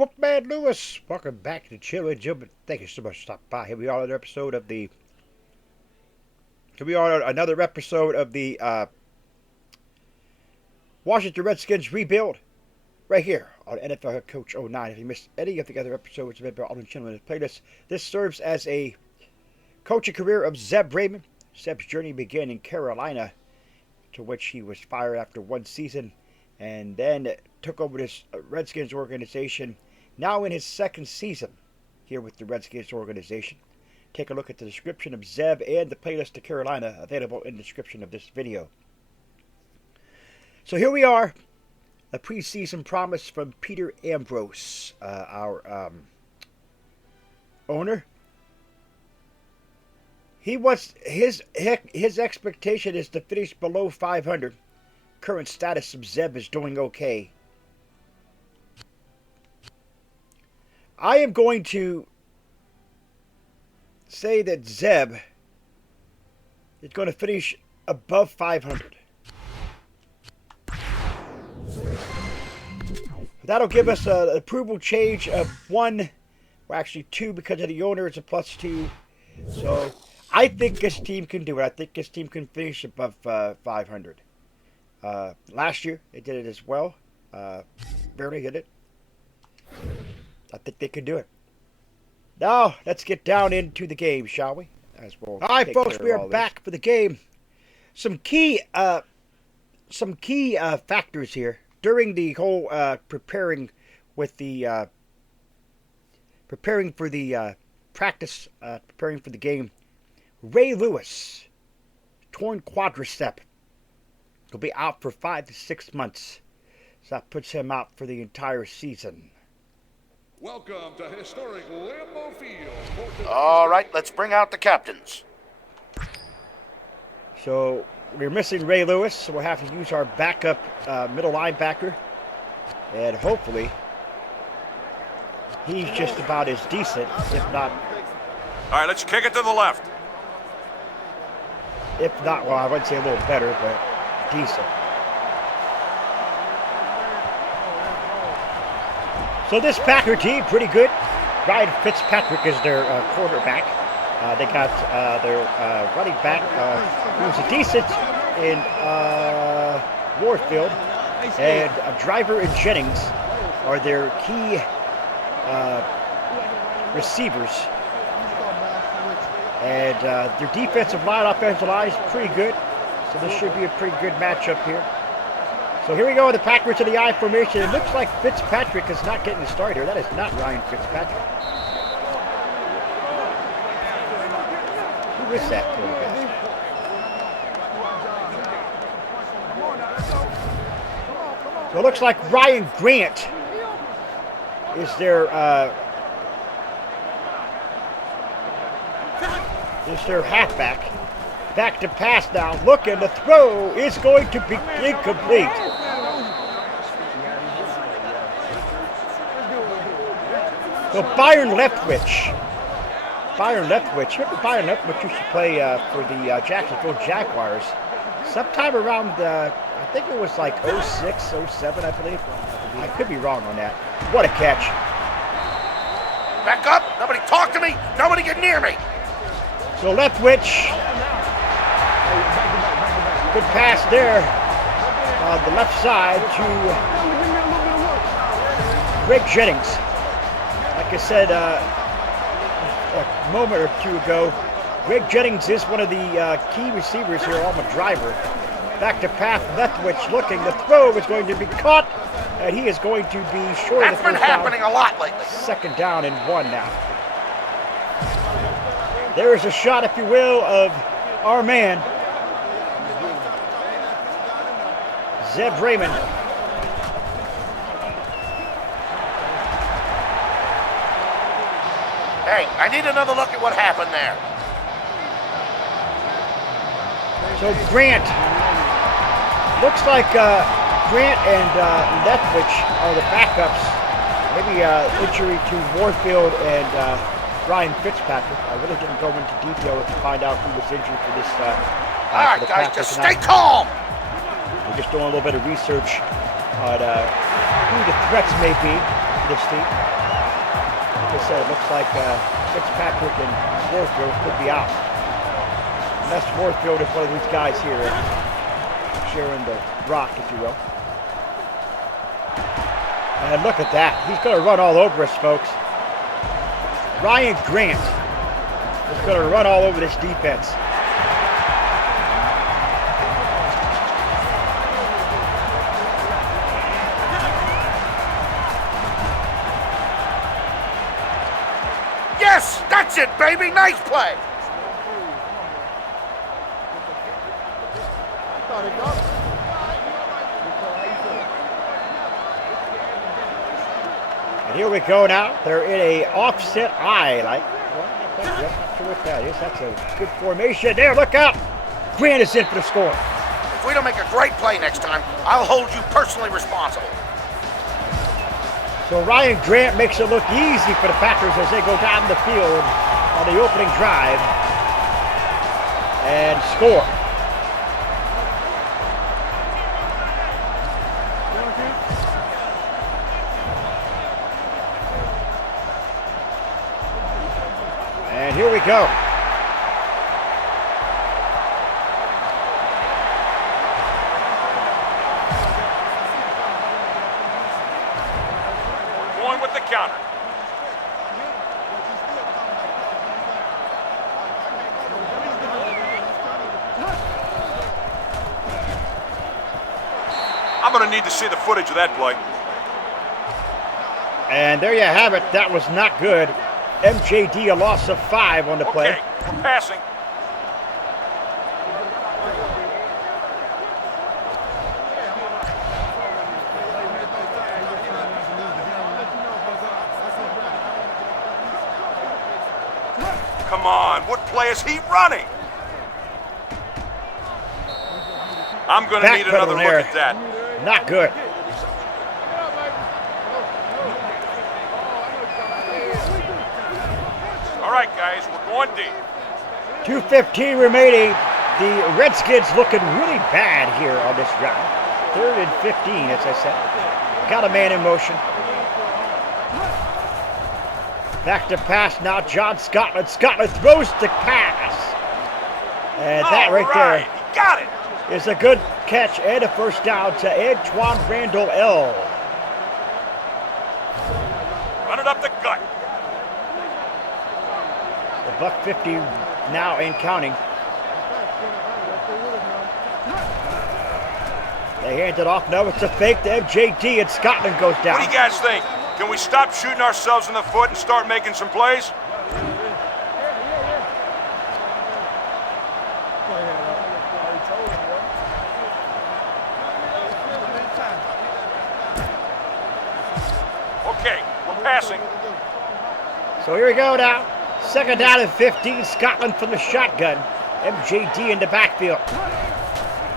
Wolfman Lewis. Welcome back to Chill and Jim. Thank you so much for stopping by. Here we are, another episode of the. Washington Redskins rebuild, right here on NFL Head Coach 09. If you missed any of the other episodes, remember all the gentlemen playlist. This serves as a coaching career of Zeb Raymond. Zeb's journey began in Carolina, to which he was fired after one season, and then took over this Redskins organization, now in his second season here with the Redskins organization. Take a look at the description of Zeb and the playlist to Carolina, available in the description of this video. So here we are, a preseason promise from Peter Ambrose, our owner. He wants his expectation is to finish below 500. Current status of Zeb is doing okay. I am going to say that Zeb is going to finish above 500. That'll give us an approval change of 1, well actually 2 because of the owner. It's a +2. So I think this team can do it. I think this team can finish above 500. Last year they did it as well. Barely hit it. I think they can do it. Now let's get down into the game, shall we? As well. All right, folks, we are back for the game. Some key factors here during the whole preparing for the practice, preparing for the game. Ray Lewis, torn quadricep, will be out for 5 to 6 months. So that puts him out for the entire season. Welcome to historic Lambeau Field. All right, let's bring out the captains. So we're missing Ray Lewis, so we'll have to use our backup middle linebacker. And hopefully, he's just about as decent, if not... All right, let's kick it to the left. If not, well, I wouldn't say a little better, but decent. So this Packer team, pretty good. Ryan Fitzpatrick is their quarterback. They got their running back, who's a decent in Warfield, and Driver and Jennings are their key receivers. And their defensive line, offensive line is pretty good. So this should be a pretty good matchup here. So here we go with the Packers to the I formation. It looks like Fitzpatrick is not getting the start here. That is not Ryan Fitzpatrick. Who is that quarterback? So it looks like Ryan Grant is their halfback. Back to pass now. Looking, the throw is going to be incomplete. So Byron Leftwich. Remember Byron Leftwich used to play for the Jacksonville Jaguars sometime around, I think it was like 06, 07, I believe. I could be wrong on that. What a catch. Back up. Nobody talk to me. Nobody get near me. So Leftwich, good pass there on the left side to Greg Jennings. Like I said a moment or two ago, Greg Jennings is one of the key receivers here on the driver. Back to pass, Leftwich looking. The throw is going to be caught, and he is going to be short of the first down. That's been happening a lot lately. 2nd down and 1 now. There is a shot, if you will, of our man, Zeb Raymond. Hey, I need another look at what happened there. So Grant, looks like Grant and Leftwich are the backups. Maybe injury to Warfield and Ryan Fitzpatrick. I really didn't go into detail to find out who was injured for this. All right, guys, just stay calm. We're just doing a little bit of research on who the threats may be. this team. Like I said, it looks like Fitzpatrick and Warfield could be out. Unless Warfield is one of these guys here sharing the rock, if you will. And look at that. He's going to run all over us, folks. Ryan Grant is going to run all over this defense. Yes, that's it, baby. Nice play. And here we go now. They're in a offset eye. Like, well, I'm not sure what that is. That's a good formation. There, look out. Grant is in for the score. If we don't make a great play next time, I'll hold you personally responsible. So Ryan Grant makes it look easy for the Packers as they go down the field on the opening drive and score. And here we go. Going with the counter. I'm going to need to see the footage of that play. And there you have it. That was not good. MJD, a loss of 5 on the play. Okay, we're passing. Come on, what play is he running? I'm going to need another look at that. Not good. All right, guys, we're going deep. 2:15 remaining. The Redskins looking really bad here on this drive. 3rd and 15, as I said. Got a man in motion. Back to pass now, John Scotland. Scotland throws the pass. And that right there He got it. is a good catch and a first down to Antoine Randall L. Run it up the gut. The $150 now and counting. They hand it off. No, it's a fake to MJD, and Scotland goes down. What do you guys think? Can we stop shooting ourselves in the foot and start making some plays? Okay, we're passing. So here we go now. 2nd down and 15. Scotland from the shotgun. MJD in the backfield.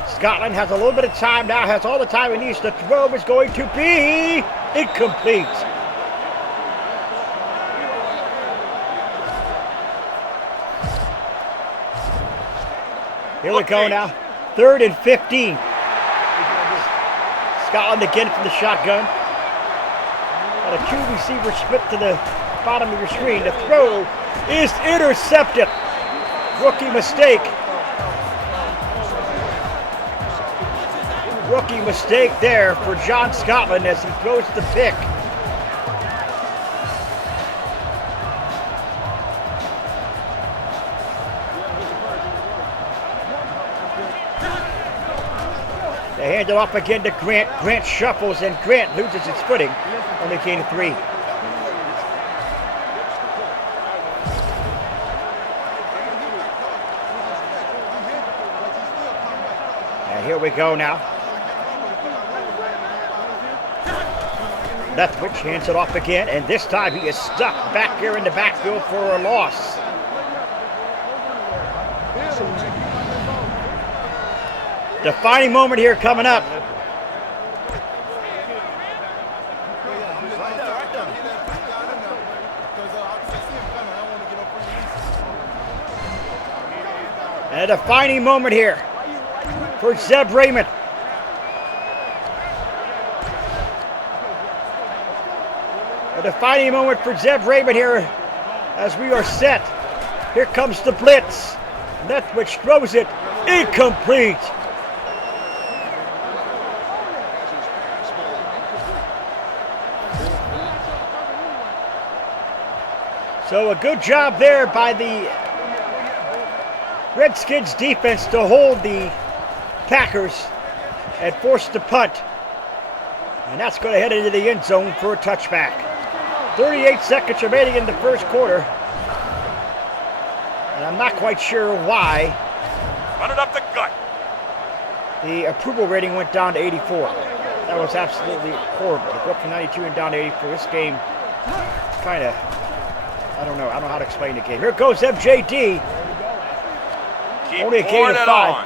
Scotland has a little bit of time now. Has all the time he needs. The throw is going to be incomplete. Here we go now. 3rd and 15. Scotland again from the shotgun. And a 2 receiver split to the bottom of your screen. The throw is intercepted. Rookie mistake. Rookie mistake there for John Scotland as he throws the pick. They hand it off again to Grant. Grant shuffles and Grant loses his footing on the gain of 3. And here we go now. Leftwich hands it off again, and this time he is stuck back here in the backfield for a loss. Defining moment here coming up. And a defining moment here for Zeb Raymond. A defining moment for Zeb Raymond here as we are set. Here comes the blitz. Leftwich throws it incomplete. So a good job there by the Redskins defense to hold the Packers and force the punt. And that's going to head into the end zone for a touchback. 38 seconds remaining in the first quarter. And I'm not quite sure why. Run it up the gut. The approval rating went down to 84. That was absolutely horrible. To go up to 92 and down to 84. This game kind of, I don't know how to explain the game. Here goes MJD. Keep Only a gain of 5. on.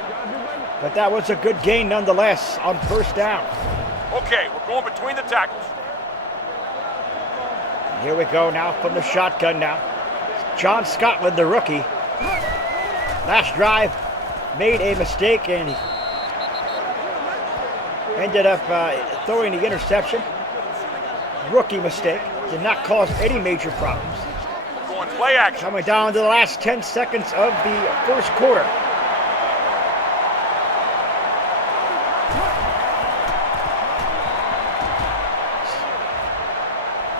But that was a good gain nonetheless on first down. Okay, we're going between the tackles. And here we go now from the shotgun now. John Scotland, the rookie. Last drive, made a mistake and he ended up throwing the interception. Rookie mistake. Did not cause any major problems. We're going play action. Coming down to the last 10 seconds of the first quarter.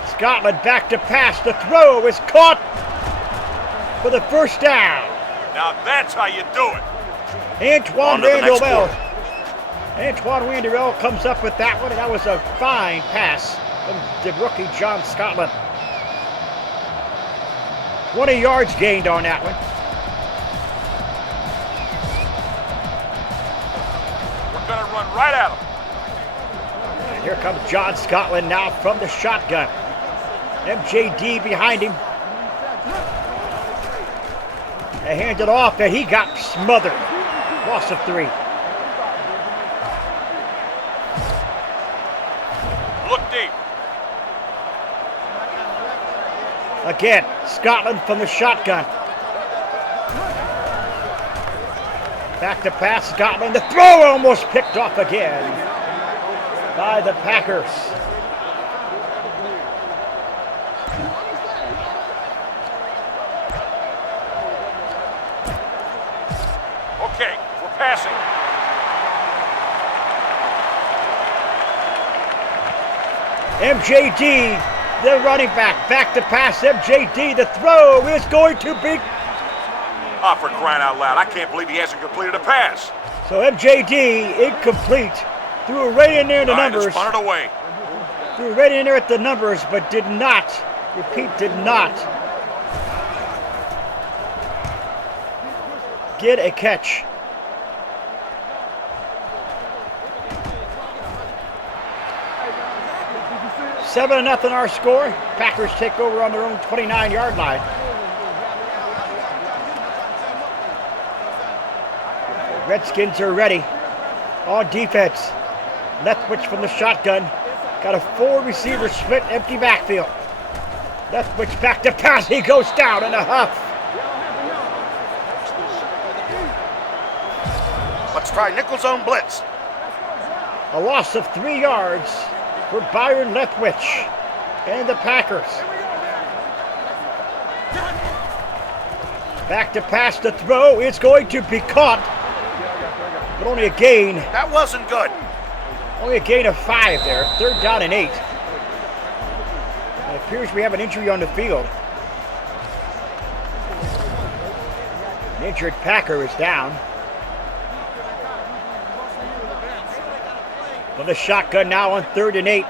Scotland back to pass. The throw is caught for the first down. Now that's how you do it. Antoine On to the next Vanderbilt. quarter. Antoine Vanderbilt comes up with that one, and that was a fine pass from the rookie John Scotland. 20 yards gained on that one. We're going to run right at him. And here comes John Scotland now from the shotgun. MJD behind him. They hand it off, and he got smothered. Loss of 3. Look deep. Again, Scotland from the shotgun. Back to pass, Scotland. The throw almost picked off again by the Packers. Okay, we're passing. MJD, the running back to pass. MJD, the throw is going to be. Oh, for crying out loud. I can't believe he hasn't completed a pass. So MJD, incomplete. Threw it right in there in the All right, numbers. let's punt it away. Threw it right in there at the numbers, but did not, repeat, did not get a catch. Seven 0 our score. Packers take over on their own 29-yard line. Redskins are ready on defense. Leftwich from the shotgun. Got a 4-receiver split, empty backfield. Leftwich back to pass. He goes down in a huff. Let's try nickel zone blitz. A loss of 3 yards for Byron Leftwich and the Packers. Back to pass, the throw is going to be caught, but only a gain. That wasn't good. Only a gain of 5 there. 3rd down and 8. It appears we have an injury on the field. An injured Packer is down. From the shotgun now on 3rd and 8.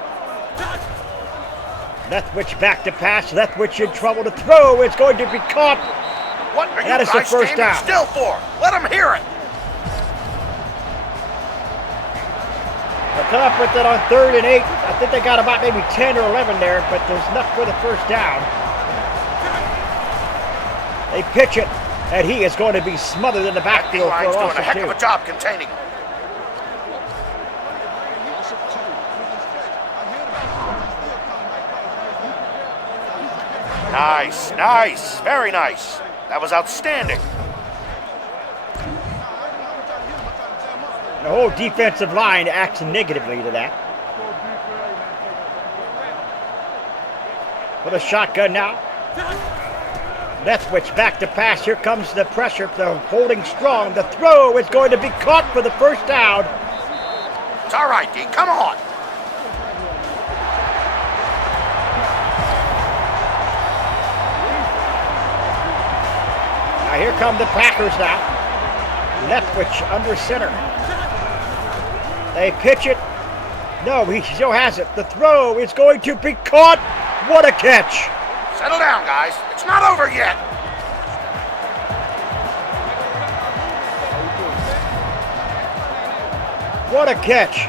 Leftwich back to pass. Leftwich in trouble to throw. It's going to be caught. What are That you is the guys first standing down. still for? Let them hear it. They'll come up with it on 3rd and 8. I think they got about maybe 10 or 11 there, but there's enough for the first down. They pitch it, and he is going to be smothered in the backfield for a D-line's loss doing a of heck 2. of a job containing him. Nice, nice, very nice. That was outstanding. The whole defensive line acts negatively to that. with a shotgun now. Leftwich back to pass. Here comes the pressure. They're holding strong. The throw is going to be caught for the first down. It's all right, D. Come on. Now here come the Packers now. Leftwich under center. They pitch it. No, he still has it. The throw is going to be caught. What a catch. Settle down, guys. It's not over yet. What a catch.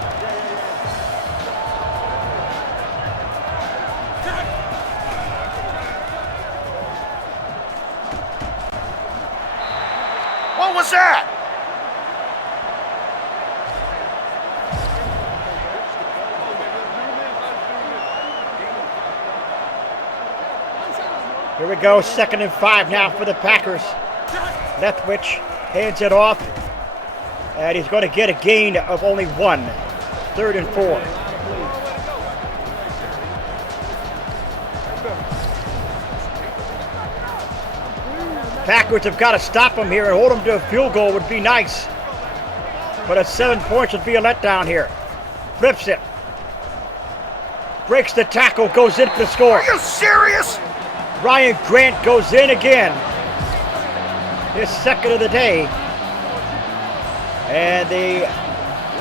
What was that? Here we go, 2nd and 5 now for the Packers. Leftwich hands it off, and he's going to get a gain of only 1. 3rd and 4. Packers have got to stop him here and hold him to a field goal would be nice. But at 7 points would be a letdown here. Flips it. Breaks the tackle, goes in for the score. Are you serious? Ryan Grant goes in again. His 2nd of the day. And the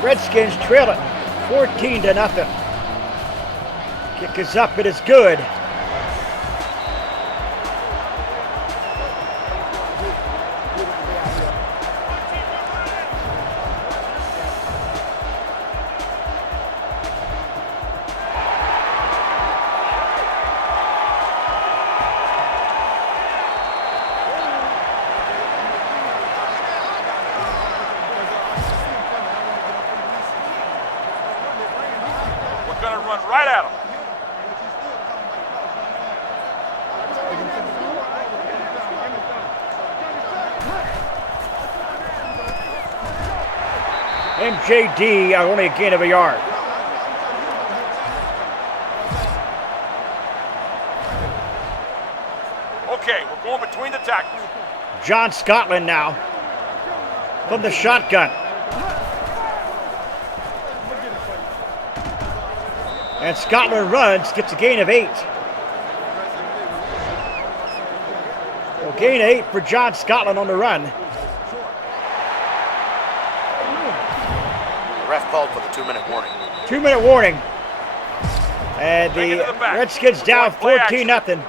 Redskins trail it 14-0. Kick is up, it is good. Gonna run right at him. MJD only a gain of a yard. Okay, we're going between the tackles. John Scotland now from the shotgun. And Scotland runs, gets a gain of 8. Well, gain 8 for John Scotland on the run. The ref called for the 2-minute warning. 2-minute warning. And Take it the to the back. Redskins down Play action. 14-0.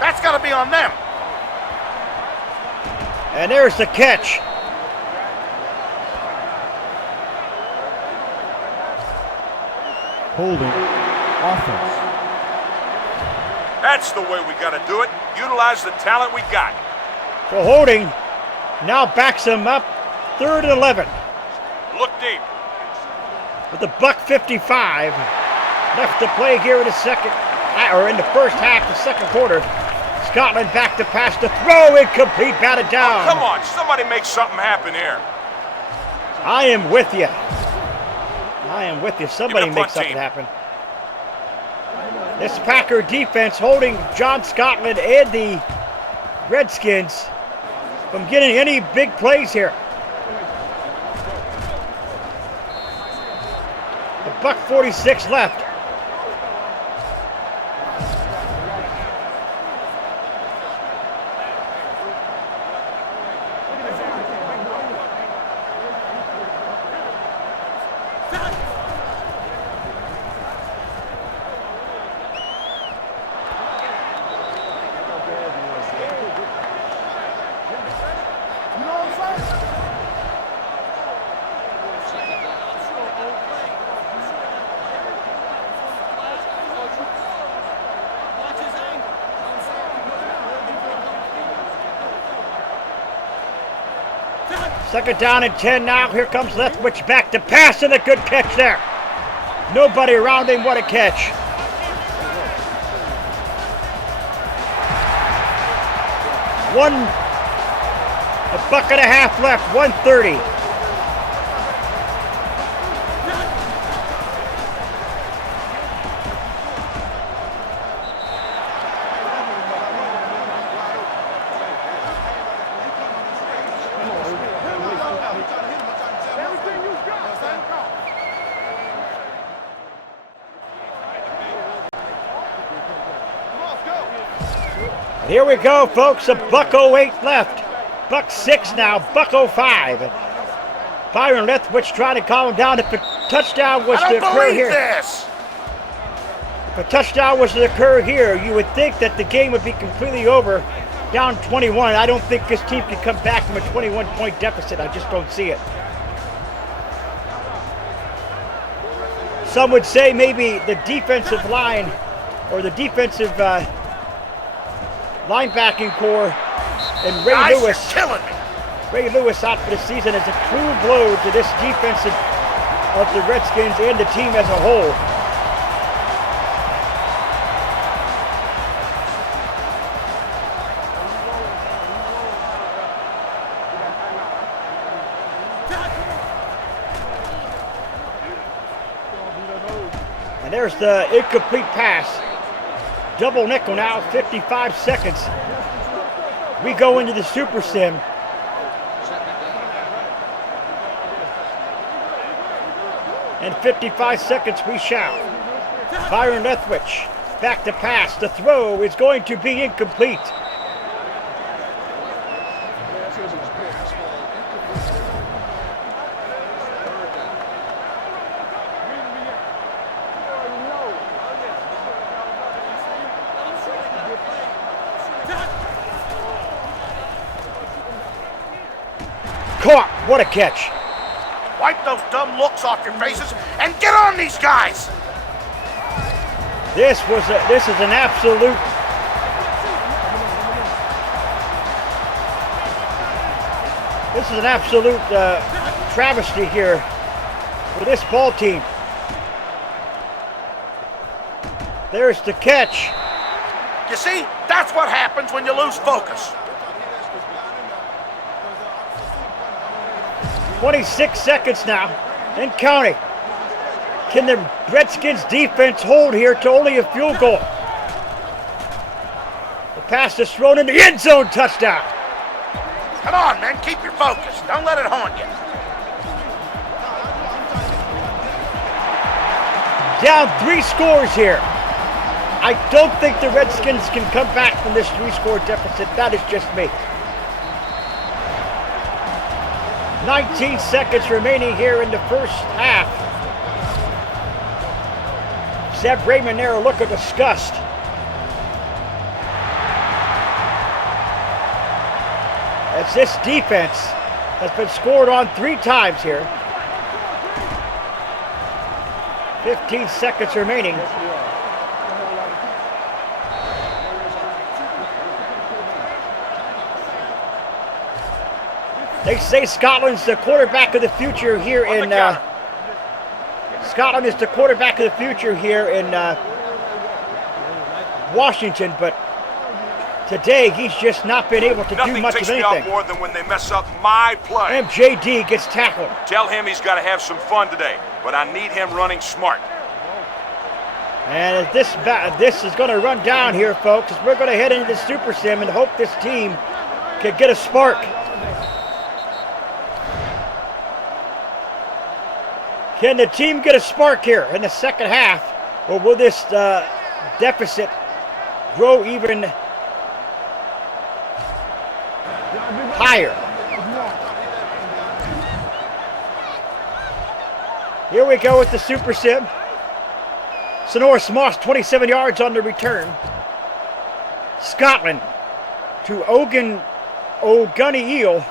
That's got to be on them. And there's the catch. Holding offense. That's the way we got to do it. Utilize the talent we got. So holding now backs him up. 3rd and 11. Look deep. With the $1:55 left to play here in the second, or in the first half, the second quarter. Scotland back to pass, the throw, incomplete, batted down. Oh, come on, somebody make something happen here. I am with you. I am with you. Somebody Give me the make punt something team. happen. This Packer defense holding John Scotland and the Redskins from getting any big plays here. $1:46 left. Second down and 10 now. Here comes Leftwich back to pass, and a good catch there. Nobody around him. What a catch. $1.5 left. 1:30. Here we go, folks. A $1.08 left. $1.06 now. $1.05. Byron Leftwich trying to calm him down. If a touchdown was to occur here, This. if a touchdown was to occur here, you would think that the game would be completely over. Down 21. I don't think this team can come back from a 21-point deficit. I just don't see it. Some would say maybe the defensive line or the defensive linebacking core and Ray Guys, Lewis. you're killing me. Ray Lewis out for the season is a cruel blow to this defensive of the Redskins and the team as a whole. And there's the incomplete pass. Double nickel now, 55 seconds. We go into the Super Sim. In 55 seconds we shall. Byron Leftwich back to pass. The throw is going to be incomplete. Caught. What a catch. Wipe those dumb looks off your faces and get on these guys. This is an absolute travesty here for this ball team. There's the catch. You see, that's what happens when you lose focus. 26 seconds now and counting. Can the Redskins defense hold here to only a field goal? The pass is thrown in the end zone, touchdown. Come on, man, keep your focus. Don't let it haunt you. Down 3 scores here. I don't think the Redskins can come back from this 3-score deficit. That is just me. 19 seconds remaining here in the first half. Zeb Raymond there, a look of disgust. As this defense has been scored on 3 times here. 15 seconds remaining. They say Scotland's the quarterback of the future here in Scotland is the quarterback of the future here in Washington, but today he's just not been able to do much of anything. Nothing ticks me off more than when they mess up my play. MJD gets tackled. Tell him he's got to have some fun today, but I need him running smart. And this is going to run down here, folks, as we're going to head into the Super Sim and hope this team can get a spark. Can the team get a spark here in the second half, or will this deficit grow even higher? Here we go with the Super Sim. Sonoris Moss, 27 yards on the return. Scotland to Ogunniyi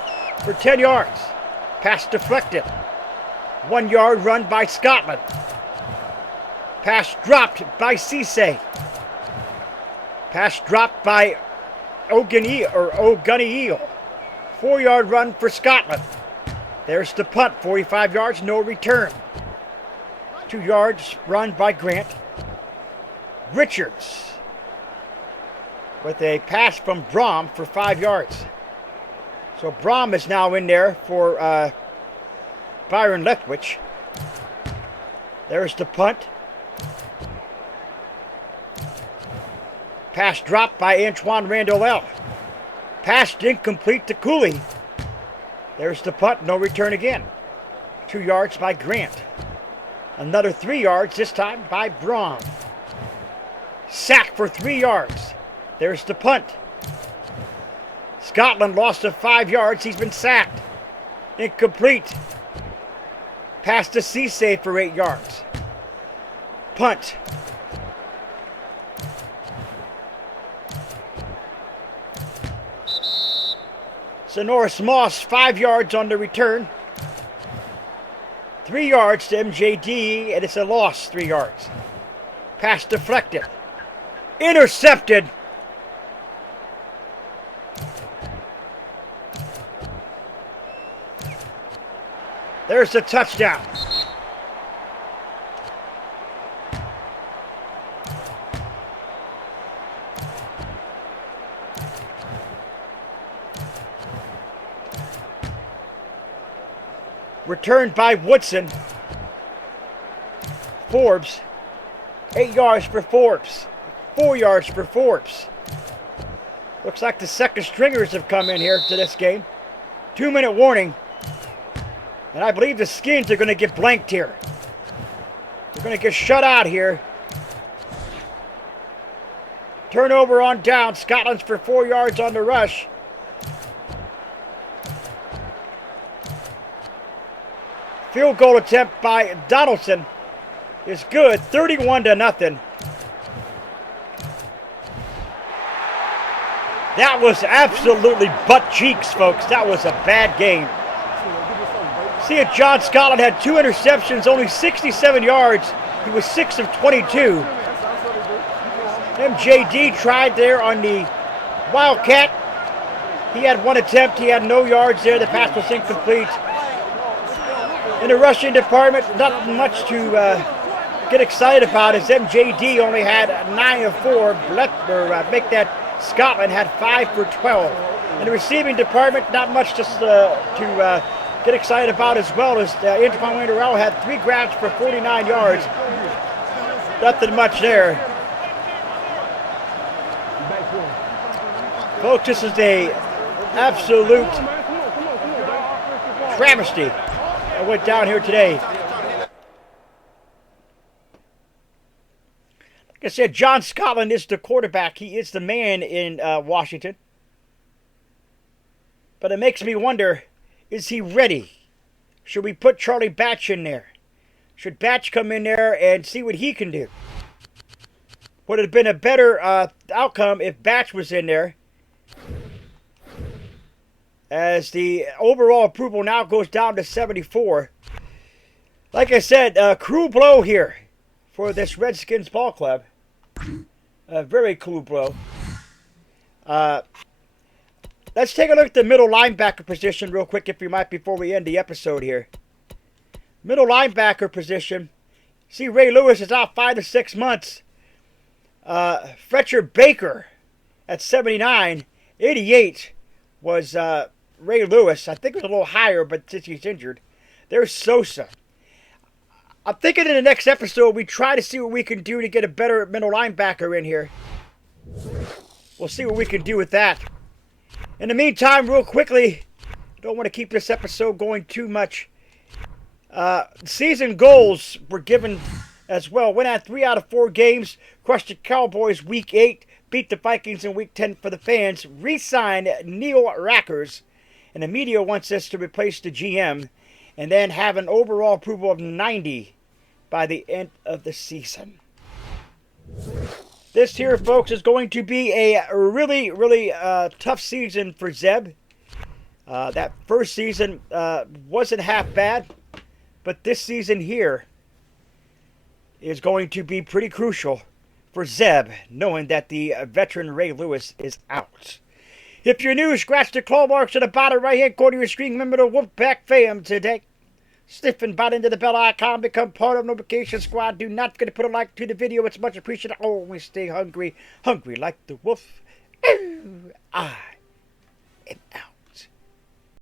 for 10 yards. Pass deflected. 1 yard run by Scotland. Pass dropped by Cisse. Pass dropped by Ogunniyi. 4 yard run for Scotland. There's the punt, 45 yards, no return. 2 yards run by Grant. Richards with a pass from Brom for 5 yards. So Brom is now in there for Byron Leftwich. There's the punt. Pass dropped by Antoine Randall. Pass incomplete to Cooley. There's the punt, no return again. 2 yards by Grant. Another 3 yards, this time by Braun. Sack for 3 yards. There's the punt. Scotland lost to 5 yards. He's been sacked. Incomplete. Pass to Cisse for 8 yards. Punt. Sonoris Moss, 5 yards on the return. 3 yards to MJD, and it's a loss, 3 yards. Pass deflected. Intercepted. There's the touchdown. Returned by Woodson. Forbes. 8 yards for Forbes. 4 yards for Forbes. Looks like the second stringers have come in here to this game. 2-minute warning. And I believe the Skins are going to get blanked here. They're going to get shut out here. Turnover on down. Scotland's for 4 yards on the rush. Field goal attempt by Donaldson is good. 31-0. That was absolutely butt cheeks, folks. That was a bad game. See it, John Scotland had 2 interceptions, only 67 yards. He was 6 of 22. MJD tried there on the Wildcat. He had 1 attempt. He had no yards there. The pass was incomplete. In the rushing department, not much to get excited about, as MJD only had 9 of 4. Make that Scotland had 5 for 12. In the receiving department, not much just to get excited about, as well as Antoine Wanderell had 3 grabs for 49 yards. Nothing much there. Folks, this is a absolute travesty that went down here today. Like I said, John Scotland is the quarterback. He is the man in Washington. But it makes me wonder, is he ready? Should we put Charlie Batch in there? Should Batch come in there and see what he can do? Would it have been a better outcome if Batch was in there? As the overall approval now goes down to 74. Like I said, cruel blow here for this Redskins ball club. A very cruel blow. Let's take a look at the middle linebacker position real quick, if you might, before we end the episode here. Middle linebacker position. See, Ray Lewis is out 5 to 6 months. Fletcher Baker at 79. 88 was Ray Lewis. I think it was a little higher, but since he's injured. There's Sosa. I'm thinking in the next episode we try to see what we can do to get a better middle linebacker in here. We'll see what we can do with that. In the meantime, real quickly, don't want to keep this episode going too much. Season goals were given as well. Went at 3 out of 4 games. Crushed the Cowboys week 8. Beat the Vikings in week 10 for the fans. Re-signed Neil Rackers. And the media wants us to replace the GM. And then have an overall approval of 90 by the end of the season. This here, folks, is going to be a really, really tough season for Zeb. That first season wasn't half bad. But this season here is going to be pretty crucial for Zeb, knowing that the veteran Ray Lewis is out. If you're new, scratch the claw marks at the bottom right-hand corner of your screen. Remember to Wolfpack fam today. Stiff and bite into the bell icon. Become part of the notification squad. Do not forget to put a like to the video. It's much appreciated. Always stay hungry. Hungry like the wolf. I am out.